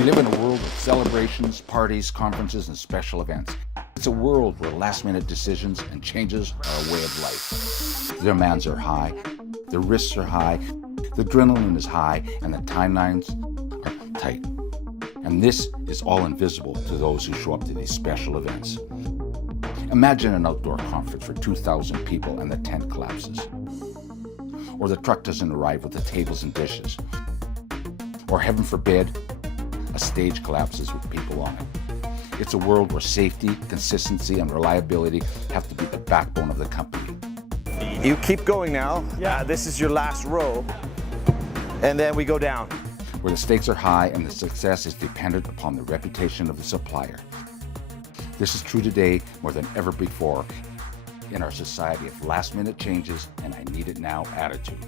We live in a world of celebrations, parties, conferences, and special events. It's a world where last-minute decisions and changes are a way of life. The demands are high, the risks are high, the adrenaline is high, and the timelines are tight. And this is all invisible to those who show up to these special events. Imagine an outdoor conference for 2,000 people and the tent collapses. Or the truck doesn't arrive with the tables and dishes. Or heaven forbid, a stage collapses with people on it. It's a world where safety, consistency, and reliability have to be the backbone of the company. You keep going now. Yeah. This is your last row. And then we go down. Where the stakes are high and the success is dependent upon the reputation of the supplier. This is true today more than ever before in our society of last-minute changes and I need it now attitude.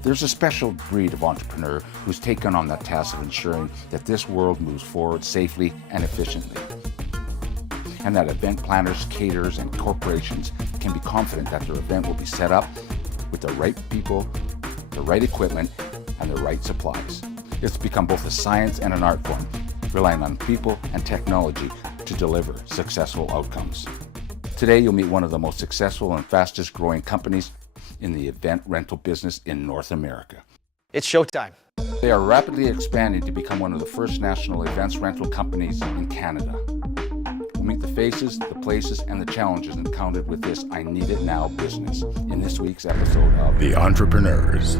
There's a special breed of entrepreneur who's taken on that task of ensuring that this world moves forward safely and efficiently. And that event planners, caterers, and corporations can be confident that their event will be set up with the right people, the right equipment, and the right supplies. It's become both a science and an art form, relying on people and technology to deliver successful outcomes. Today, you'll meet one of the most successful and fastest growing companies in the event rental business in North America. It's showtime. They are rapidly expanding to become one of the first national events rental companies in Canada. We'll meet the faces, the places, and the challenges encountered with this I Need It Now business in this week's episode of The Entrepreneurs.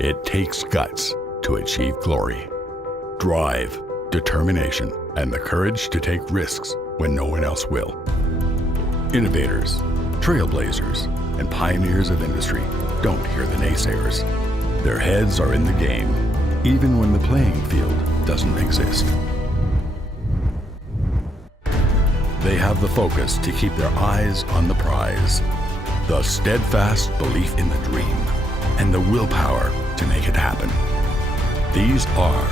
It takes guts to achieve glory, drive, determination, and the courage to take risks when no one else will. Innovators, trailblazers, and pioneers of industry don't hear the naysayers. Their heads are in the game, even when the playing field doesn't exist. They have the focus to keep their eyes on the prize, the steadfast belief in the dream, and the willpower to make it happen. These are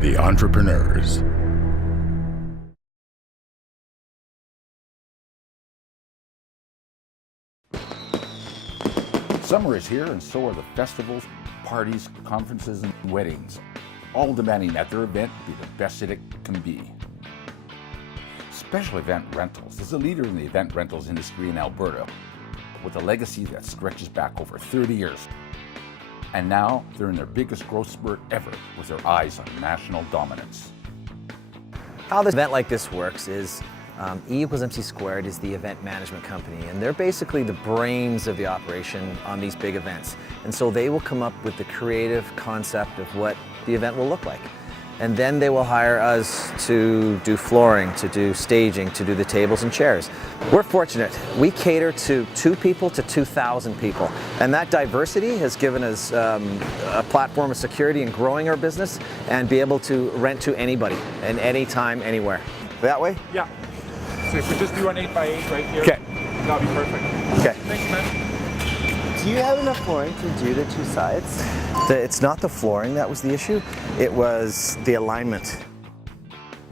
the Entrepreneurs. Summer is here, and so are the festivals, parties, conferences, and weddings, all demanding that their event be the best that it can be. Special Event Rentals is a leader in the event rentals industry in Alberta, with a legacy that stretches back over 30 years. And now they're in their biggest growth spurt ever, with their eyes on national dominance. How this event like this works is E=MC² is the event management company, and they're basically the brains of the operation on these big events. And so they will come up with the creative concept of what the event will look like. And then they will hire us to do flooring, to do staging, to do the tables and chairs. We're fortunate. We cater to 2 people to 2,000 people. And that diversity has given us a platform of security in growing our business and be able to rent to anybody and anytime, anywhere. That way? Yeah. So if we just do an 8x8 right here, Okay. that'll be perfect. Okay. Thanks, man. Do you have enough flooring to do the 2 sides? It's not the flooring that was the issue, it was the alignment.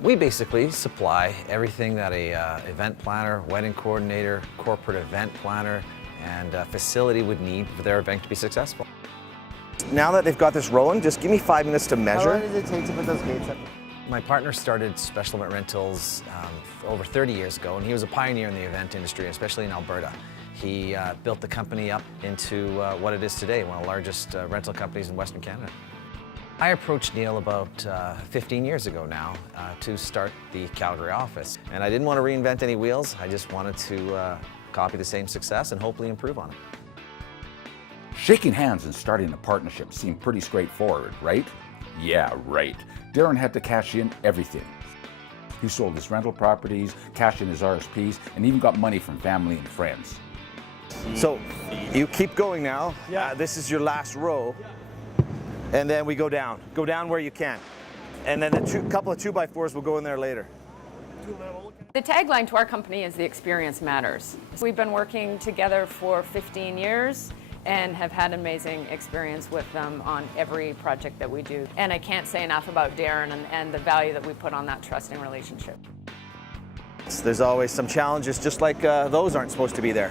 We basically supply everything that a event planner, wedding coordinator, corporate event planner, and facility would need for their event to be successful. Now that they've got this rolling, just give me 5 minutes to How measure. long does it take to put those gates up? My partner started Special Event Rentals over 30 years ago, and he was a pioneer in the event industry, especially in Alberta. He built the company up into what it is today, one of the largest rental companies in Western Canada. I approached Neil about 15 years ago now to start the Calgary office. And I didn't want to reinvent any wheels, I just wanted to copy the same success and hopefully improve on it. Shaking hands and starting a partnership seemed pretty straightforward, right? Yeah, right. Darren had to cash in everything. He sold his rental properties, cashed in his RSPs, and even got money from family and friends. So you keep going now. Yeah. This is your last row. And then we go down. Go down where you can. And then a couple of 2x4s will go in there later. The tagline to our company is "The experience matters." We've been working together for 15 years and have had an amazing experience with them on every project that we do. And I can't say enough about Darren and the value that we put on that trusting relationship. There's always some challenges, just like those aren't supposed to be there.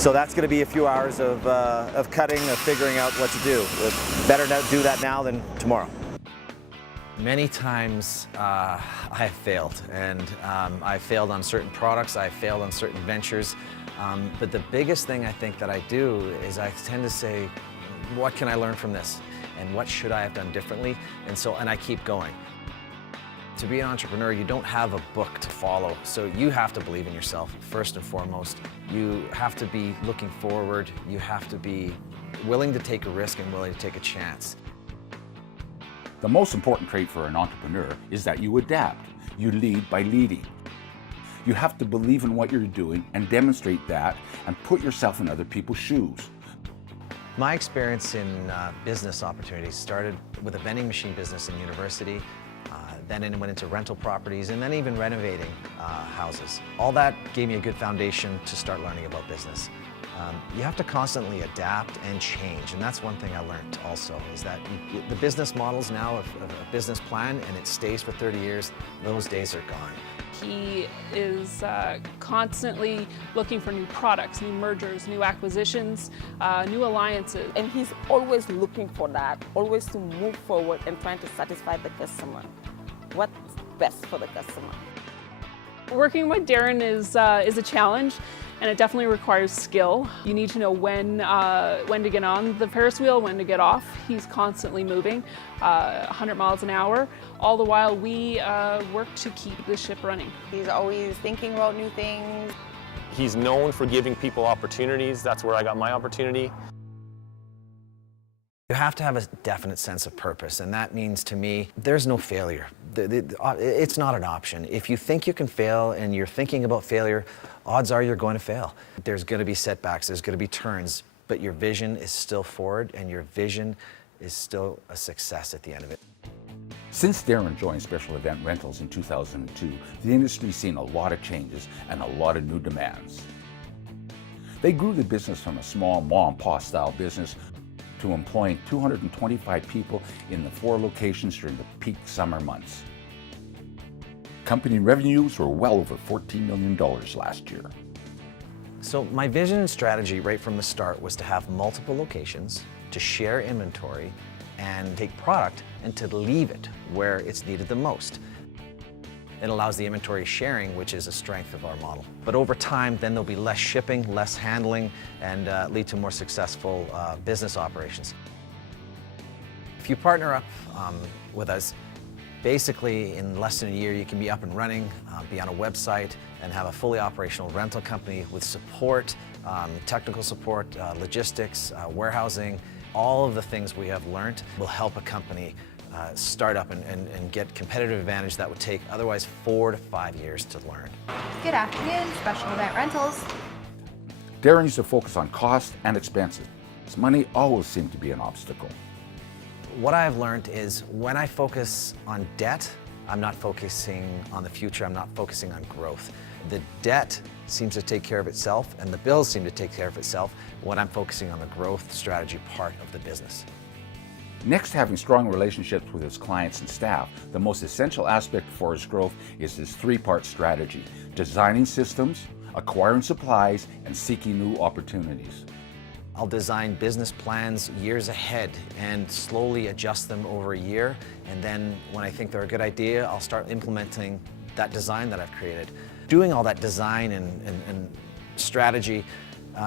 So that's going to be a few hours of cutting, of figuring out what to do. Better do that now than tomorrow. Many times I have failed, and I failed on certain products, I failed on certain ventures, but the biggest thing I think that I do is I tend to say, what can I learn from this? And what should I have done differently? And I keep going. To be an entrepreneur, you don't have a book to follow, so you have to believe in yourself first and foremost. You have to be looking forward, you have to be willing to take a risk and willing to take a chance. The most important trait for an entrepreneur is that you adapt. You lead by leading. You have to believe in what you're doing and demonstrate that and put yourself in other people's shoes. My experience in business opportunities started with a vending machine business in university, then it went into rental properties, and then even renovating houses. All that gave me a good foundation to start learning about business. You have to constantly adapt and change, and that's one thing I learned also, is that the business models now of a business plan and it stays for 30 years, those days are gone. He is constantly looking for new products, new mergers, new acquisitions, new alliances. And he's always looking for that, always to move forward and trying to satisfy the customer. What's best for the customer? Working with Darren is a challenge, and it definitely requires skill. You need to know when to get on the Ferris wheel, when to get off. He's constantly moving, 100 miles an hour. All the while we work to keep the ship running. He's always thinking about new things. He's known for giving people opportunities. That's where I got my opportunity. You have to have a definite sense of purpose, and that means to me, there's no failure. It's not an option. If you think you can fail and you're thinking about failure, odds are you're going to fail. There's going to be setbacks, there's going to be turns, but your vision is still forward and your vision is still a success at the end of it. Since Darren joined Special Event Rentals in 2002, the industry's seen a lot of changes and a lot of new demands. They grew the business from a small mom-and-pop style business to employing 225 people in the 4 locations during the peak summer months. Company revenues were well over $14 million last year. So my vision and strategy right from the start was to have multiple locations, to share inventory, and take product and to leave it where it's needed the most. It allows the inventory sharing, which is a strength of our model. But over time, then there'll be less shipping, less handling, and lead to more successful business operations. If you partner up with us, basically in less than a year, you can be up and running, be on a website, and have a fully operational rental company with support, technical support, logistics, warehousing. All of the things we have learned will help a company start up and get competitive advantage that would take otherwise 4 to 5 years to learn. Good afternoon, Special Event Rentals. Darren used to focus on cost and expenses. Money always seemed to be an obstacle. What I've learned is when I focus on debt, I'm not focusing on the future, I'm not focusing on growth. The debt seems to take care of itself and the bills seem to take care of itself when I'm focusing on the growth strategy part of the business. Next to having strong relationships with his clients and staff, the most essential aspect for his growth is his 3-part strategy: designing systems, acquiring supplies, and seeking new opportunities. I'll design business plans years ahead and slowly adjust them over a year, and then when I think they're a good idea, I'll start implementing that design that I've created. Doing all that design and strategy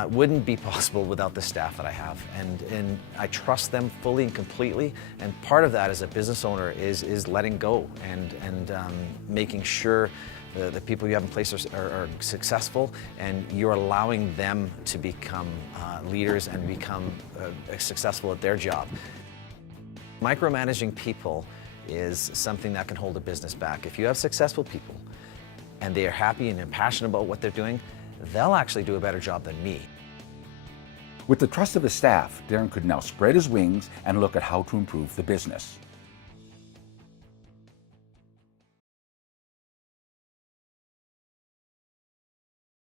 wouldn't be possible without the staff that I have, and I trust them fully and completely, and part of that as a business owner is letting go and making sure the people you have in place are successful, and you're allowing them to become leaders and become successful at their job. Micromanaging people is something that can hold a business back. If you have successful people and they are happy and passionate about what they're doing, they'll actually do a better job than me. With the trust of his staff, Darren could now spread his wings and look at how to improve the business.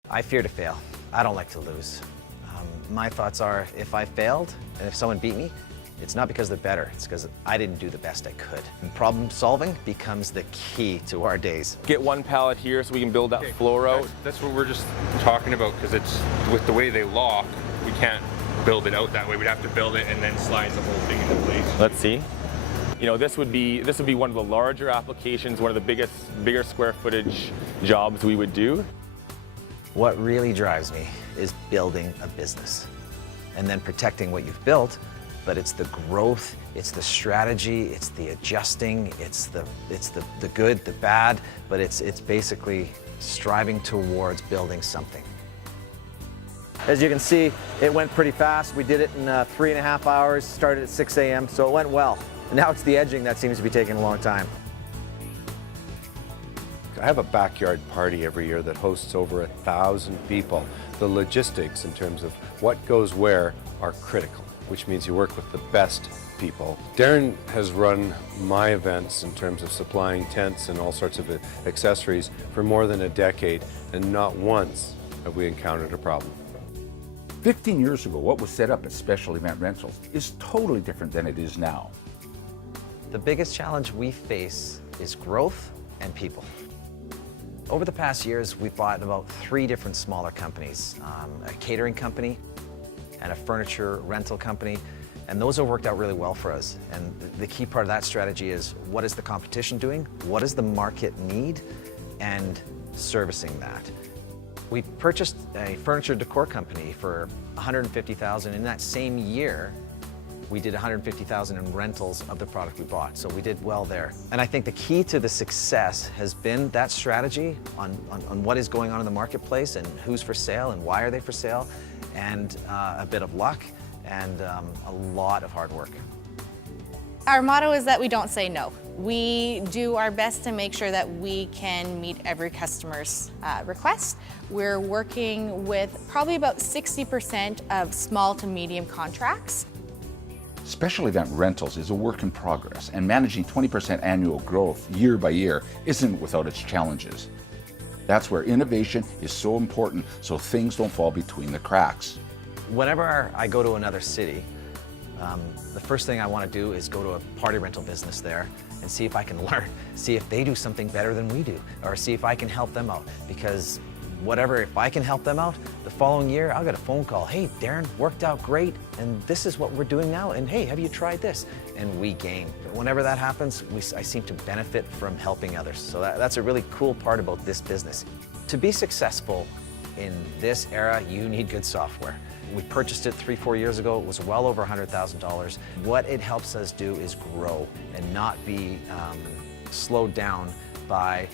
I fear to fail. I don't like to lose. My thoughts are, if I failed and if someone beat me, It's not because they're better, it's because I didn't do the best I could. And problem solving becomes the key to our days. Get one pallet here so we can build that floor out. That's what we're just talking about, because it's with the way they lock, we can't build it out that way. We'd have to build it and then slide the whole thing into place. Let's see. You know, this would be one of the larger applications, one of the bigger square footage jobs we would do. What really drives me is building a business and then protecting what you've built, but it's the growth, it's the strategy, it's the adjusting, it's the good, the bad, but it's basically striving towards building something. As you can see, it went pretty fast. We did it in 3.5 hours, started at 6 a.m., so it went well. Now it's the edging that seems to be taking a long time. I have a backyard party every year that hosts over 1,000 people. The logistics in terms of what goes where are critical, which means you work with the best people. Darren has run my events in terms of supplying tents and all sorts of accessories for more than a decade, and not once have we encountered a problem. 15 years ago, what was set up as Special Event Rentals is totally different than it is now. The biggest challenge we face is growth and people. Over the past years, we've bought about 3 different smaller companies, a catering company and a furniture rental company, and those have worked out really well for us. And the key part of that strategy is, what is the competition doing? What does the market need? And servicing that. We purchased a furniture decor company for $150,000. In that same year, we did $150,000 in rentals of the product we bought, so we did well there. And I think the key to the success has been that strategy on what is going on in the marketplace and who's for sale and why are they for sale, and a bit of luck and a lot of hard work. Our motto is that we don't say no. We do our best to make sure that we can meet every customer's request. We're working with probably about 60% of small to medium contracts. Special Event Rentals is a work in progress, and managing 20% annual growth year by year isn't without its challenges. That's where innovation is so important, so things don't fall between the cracks. Whenever I go to another city, the first thing I want to do is go to a party rental business there and see if I can learn, see if they do something better than we do, or see if I can help them out. Because if I can help them out, the following year I'll get a phone call, hey, Darren, worked out great, and this is what we're doing now, and hey, have you tried this? And we gain. Whenever that happens, I seem to benefit from helping others. So that's a really cool part about this business. To be successful in this era, you need good software. We purchased it 3-4 years ago. It was well over $100,000. What it helps us do is grow and not be slowed down by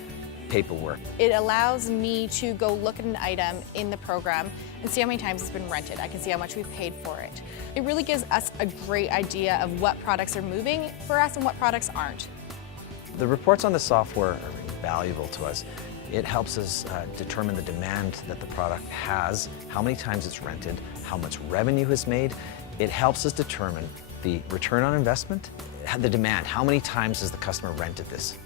paperwork. It allows me to go look at an item in the program and see how many times it's been rented. I can see how much we've paid for it. It really gives us a great idea of what products are moving for us and what products aren't. The reports on the software are valuable to us. It helps us determine the demand that the product has, how many times it's rented, how much revenue is made. It helps us determine the return on investment, the demand, how many times has the customer rented this.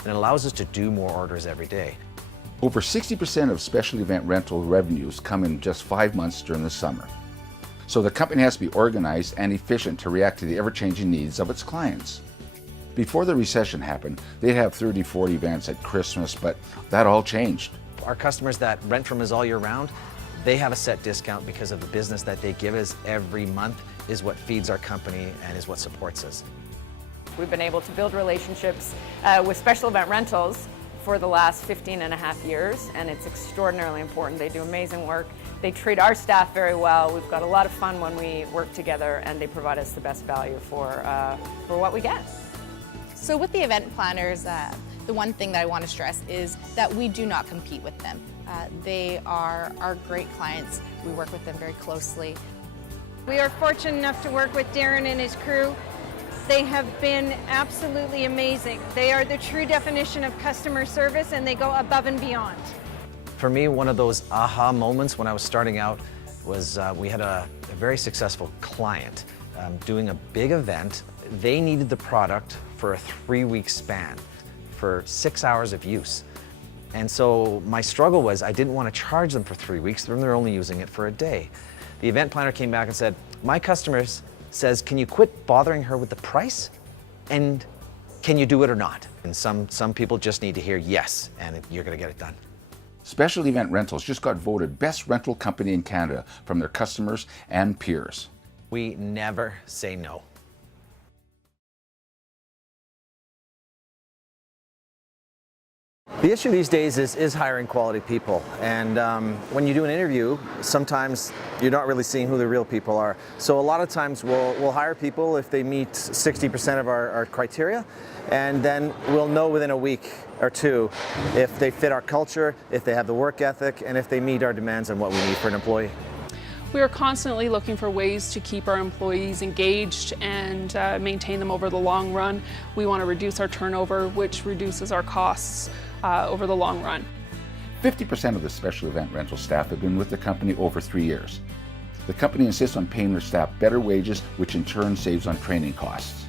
And it allows us to do more orders every day. Over 60% of special event rental revenues come in just 5 months during the summer. So the company has to be organized and efficient to react to the ever-changing needs of its clients. Before the recession happened, they'd have 30, 40 events at Christmas, but that all changed. Our customers that rent from us all year round, they have a set discount because of the business that they give us every month is what feeds our company and is what supports us. We've been able to build relationships with Special Event Rentals for the last 15.5 years, and it's extraordinarily important. They do amazing work. They treat our staff very well. We've got a lot of fun when we work together, and they provide us the best value for what we get. So with the event planners, the one thing that I want to stress is that we do not compete with them. They are our great clients. We work with them very closely. We are fortunate enough to work with Darren and his crew. They have been absolutely amazing. They are the true definition of customer service, and they go above and beyond. For me, one of those aha moments when I was starting out was we had a very successful client doing a big event. They needed the product for a 3-week span for 6 hours of use. And so my struggle was I didn't want to charge them for 3 weeks when they're only using it for a day. The event planner came back and said, my customers says, can you quit bothering her with the price? And can you do it or not? And some people just need to hear yes, and you're going to get it done. Special Event Rentals just got voted best rental company in Canada from their customers and peers. We never say no. The issue these days is hiring quality people, and when you do an interview, sometimes you're not really seeing who the real people are. So a lot of times we'll hire people if they meet 60% of our criteria, and then we'll know within a week or two if they fit our culture, if they have the work ethic, and if they meet our demands on what we need for an employee. We are constantly looking for ways to keep our employees engaged and maintain them over the long run. We want to reduce our turnover, which reduces our costs over the long run. 50% of the Special Event Rental staff have been with the company over 3 years. The company insists on paying their staff better wages, which in turn saves on training costs.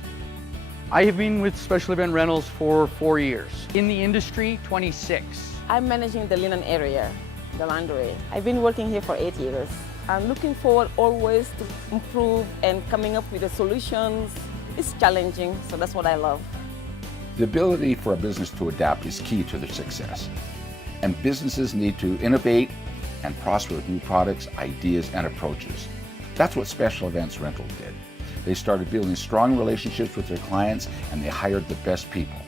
I have been with Special Event Rentals for 4 years. In the industry, 26. I'm managing the linen area, the laundry. I've been working here for 8 years. I'm looking forward always to improve and coming up with the solutions. It's challenging, so that's what I love. The ability for a business to adapt is key to their success. And businesses need to innovate and prosper with new products, ideas, and approaches. That's what Special Events Rental did. They started building strong relationships with their clients, and they hired the best people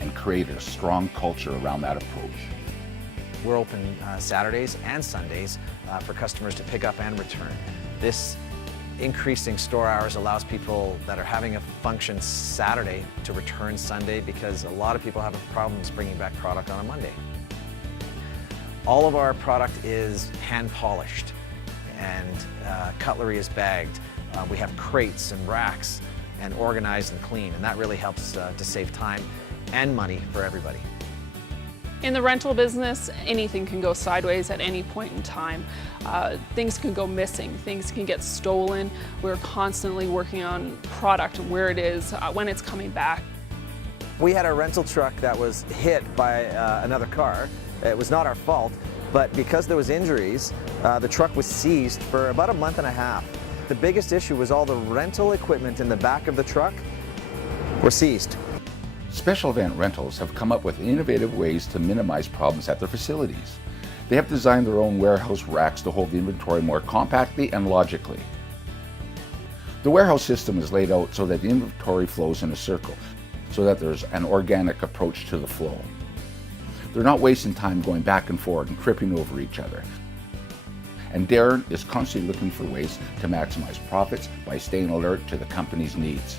and created a strong culture around that approach. We're open Saturdays and Sundays for customers to pick up and return. This increasing store hours allows people that are having a function Saturday to return Sunday, because a lot of people have problems bringing back product on a Monday. All of our product is hand polished, and cutlery is bagged. We have crates and racks and organized and clean, and that really helps to save time and money for everybody. In the rental business, anything can go sideways at any point in time. Things can go missing, things can get stolen. We're constantly working on product and where it is, when it's coming back. We had a rental truck that was hit by another car. It was not our fault, but because there was injuries, the truck was seized for about a month and a half. The biggest issue was all the rental equipment in the back of the truck were seized. Special Event Rentals have come up with innovative ways to minimize problems at their facilities. They have designed their own warehouse racks to hold the inventory more compactly and logically. The warehouse system is laid out so that the inventory flows in a circle, so that there's an organic approach to the flow. They're not wasting time going back and forth and tripping over each other. And Darren is constantly looking for ways to maximize profits by staying alert to the company's needs.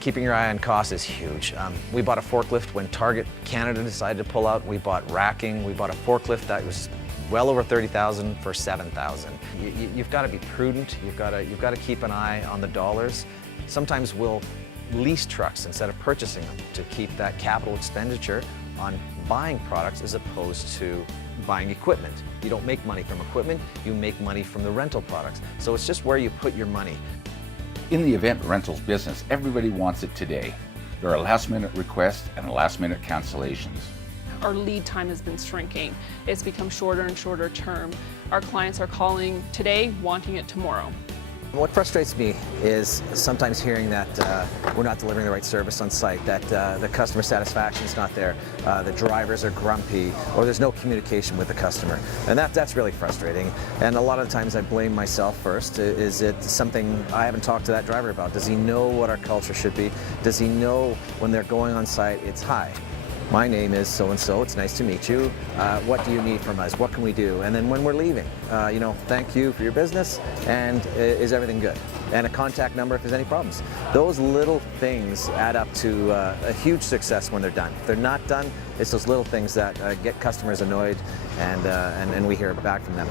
Keeping your eye on costs is huge. We bought a forklift when Target Canada decided to pull out. We bought racking. We bought a forklift that was well over $30,000 for $7,000. You've got to be prudent. You've got to keep an eye on the dollars. Sometimes we'll lease trucks instead of purchasing them to keep that capital expenditure on buying products as opposed to buying equipment. You don't make money from equipment, you make money from the rental products. So it's just where you put your money. In the event rentals business, everybody wants it today. There are last-minute requests and last-minute cancellations. Our lead time has been shrinking. It's become shorter and shorter term. Our clients are calling today, wanting it tomorrow. What frustrates me is sometimes hearing that we're not delivering the right service on site, that the customer satisfaction is not there, the drivers are grumpy, or there's no communication with the customer. And that's really frustrating. And a lot of times I blame myself first. Is it something I haven't talked to that driver about? Does he know what our culture should be? Does he know when they're going on site, it's hi, my name is so-and-so, it's nice to meet you. What do you need from us? What can we do? And then when we're leaving, thank you for your business, and is everything good? And a contact number if there's any problems. Those little things add up to a huge success when they're done. If they're not done, it's those little things that get customers annoyed, and we hear back from them.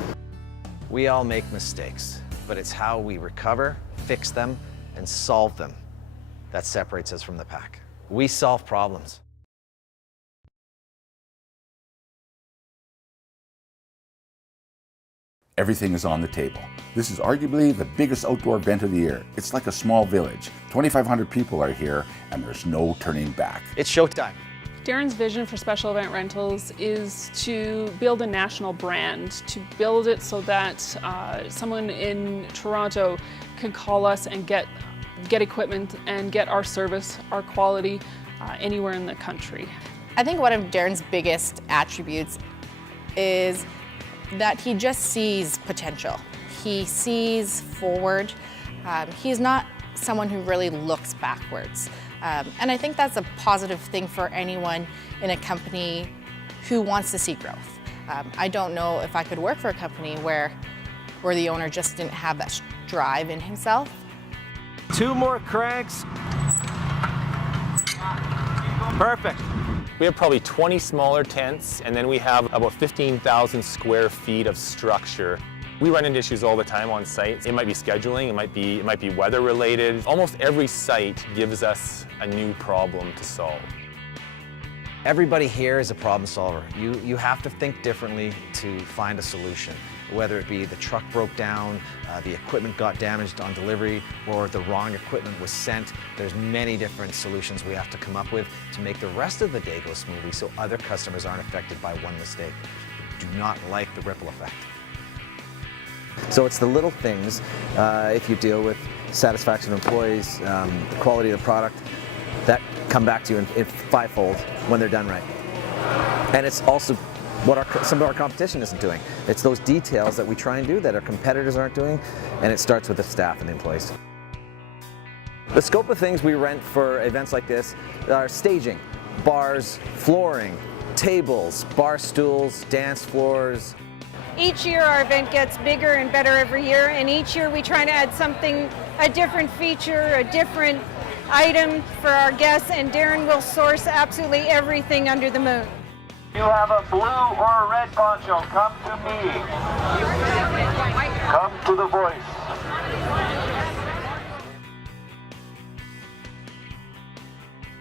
We all make mistakes, but it's how we recover, fix them, and solve them that separates us from the pack. We solve problems. Everything is on the table. This is arguably the biggest outdoor event of the year. It's like a small village. 2,500 people are here, and there's no turning back. It's showtime. Darren's vision for Special Event Rentals is to build a national brand, to build it so that someone in Toronto can call us and get equipment and get our service, our quality, anywhere in the country. I think one of Darren's biggest attributes is that he just sees potential. He sees forward. He's not someone who really looks backwards. And I think that's a positive thing for anyone in a company who wants to see growth. I don't know if I could work for a company where the owner just didn't have that drive in himself. 2 more cranks. Perfect. We have probably 20 smaller tents, and then we have about 15,000 square feet of structure. We run into issues all the time on site. It might be scheduling, it might be weather related. Almost every site gives us a new problem to solve. Everybody here is a problem solver. You have to think differently to find a solution. Whether it be the truck broke down, the equipment got damaged on delivery, or the wrong equipment was sent. There's many different solutions we have to come up with to make the rest of the day go smoothly so other customers aren't affected by one mistake. Do not like the ripple effect. So it's the little things, if you deal with satisfaction of employees, quality of the product, that come back to you in fivefold when they're done right. And it's also what some of our competition isn't doing. It's those details that we try and do that our competitors aren't doing, and it starts with the staff and the employees. The scope of things we rent for events like this are staging, bars, flooring, tables, bar stools, dance floors. Each year our event gets bigger and better every year, and each year we try to add something, a different feature, a different item for our guests, and Darren will source absolutely everything under the moon. You have a blue or a red poncho, come to me. Come to the voice.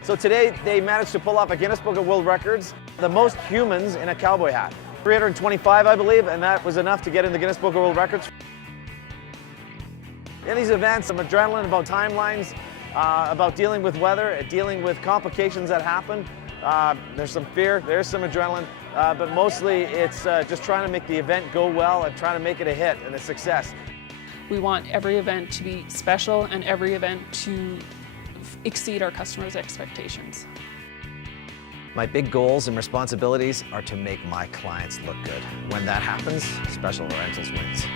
So today they managed to pull off a Guinness Book of World Records, the most humans in a cowboy hat. 325, I believe, and that was enough to get in the Guinness Book of World Records. In these events, some adrenaline about timelines, about dealing with weather, dealing with complications that happen. There's some fear, there's some adrenaline, but mostly it's just trying to make the event go well and trying to make it a hit and a success. We want every event to be special and every event to exceed our customers' expectations. My big goals and responsibilities are to make my clients look good. When that happens, Special Rentals wins.